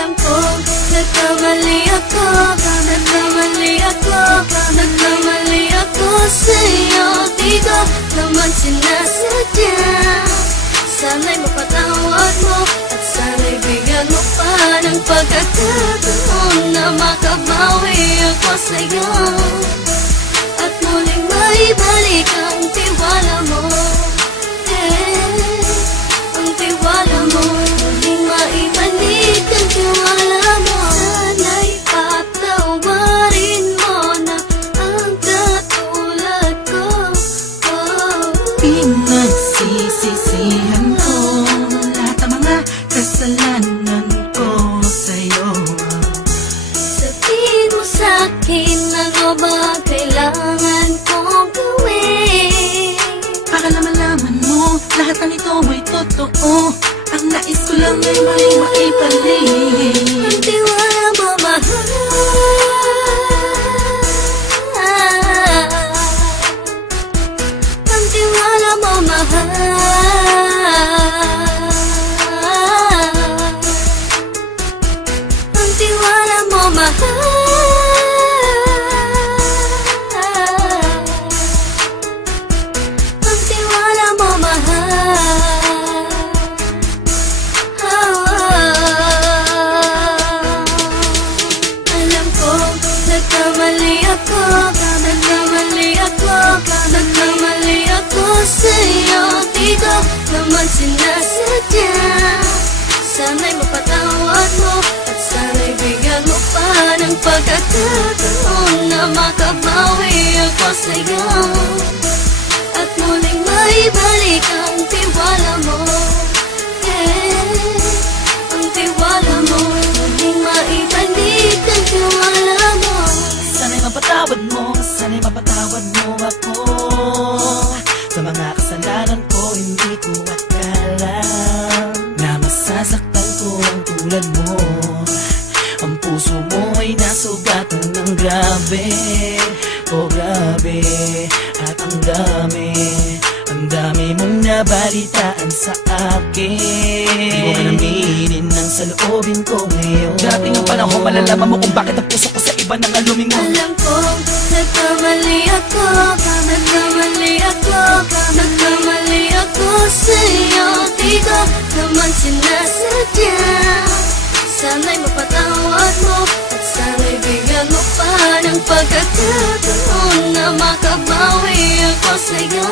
Alam ko, nagkamali ako, nagkamali ako, nagkamali ako sa'yo. Di ko naman sinasadya. Sana'y mapatawad mo at sana'y bigyan mo pa ng pagkakataon na makabawi ako sa'yo at muling maibalik ang tiwala mo. Ang tiwala mo, muling maibalik ang tiwala mo. Sana'y patawarin mo na ang katulad ko. Pinagsisisihan ko lahat ng mga kasalanan ko sa'yo. Sabihin mo sa'kin ano ba kailangan kong gawin Para malaman mo lahat ng ito ay totoo. Ang nais ko lang ay muling maibalik ang tiwala mo, mahal. Ang tiwala mo, mahal. Ang tiwala mo, mahal. Ang tiwala mo, mahal. Alam ko, nagkamali ako, nagkamali ako, nagkamali ako sa'yo. Di ko naman sinasadya. Sana'y mapatawad mo at sana'y bigyan mo pa ng pagkakataon na makabawi ako sa'yo at muling maibalik ang tiwala mo. Ang tiwala mo, muling maibalik ang tiwala mo. Sana'y mapatawad mo, sana'y mapatawad mo ako sa mga kasalanan ko. Hindi ko akala na masasaktan ko ang tulad mo. Ang puso mo ay nasugatan ng grabe, oh grabe. At ang dami mong nabalitaan sa akin. Di mo kanaminin ang saloobin ko ngayon. Darating ang panahon, malalaman mo kung bakit ang puso ko sa iba nang alumingon. Alam ko, nagkamali ako, nagkamali ako, nagkamali ako sa'yo. Di ko naman sinasadya. Sana'y mapatawad mo at sana'y bigyan mo pa ng pagkakataon na makabawi ako sa'yo